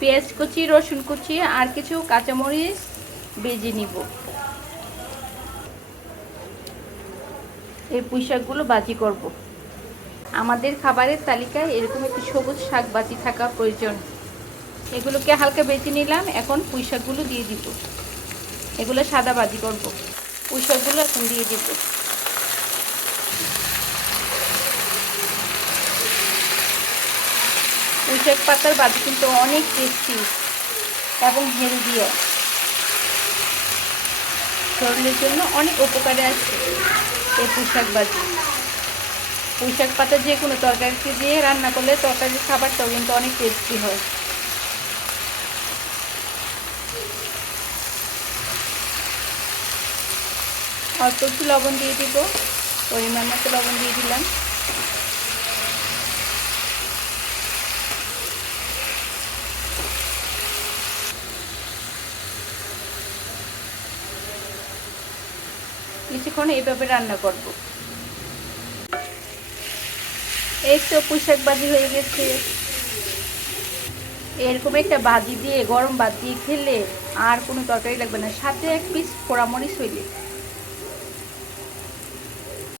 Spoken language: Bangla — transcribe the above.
পেঁয়াজ কুচি, রসুন কুচি আর কিছু কাঁচামরিচ বেজে নিব। এই পুঁই শাকগুলো বাজি করব। আমাদের খাবারের তালিকায় এরকম একটি সবুজ শাক বাজি থাকা প্রয়োজন। এগুলোকে হালকা বেজে নিলাম, এখন পুঁই শাকগুলো দিয়ে দিব। এগুলো সাদা বাজি করব। পুঁই শাকগুলো এখন দিয়ে দিব। শাক পাতার বাজি কিন্তু অনেক টেস্টি এবং হেলদিও। শরীরের জন্য অনেক উপকারে আছে এই পুঁইশাক বাজি পুঁইশাক পাতা যে কোনো তরকারিতে দিয়ে রান্না করলে তরকারির খাবারটাও কিন্তু অনেক টেস্টি হয়। অল্প একটু লবণ দিয়ে দিব, পরিমাণ মতো লবণ দিয়ে দিলাম। কিছুক্ষণ এইভাবে রান্না করব। এই তো পুঁশাক বাজি হয়ে গেছে। এরকম একটা বাজি দিয়ে গরম বাদ দিয়ে খেলে আর কোনো তরকারি লাগবে না। সাথে এক পিস পোড়ামরিচ হইলে।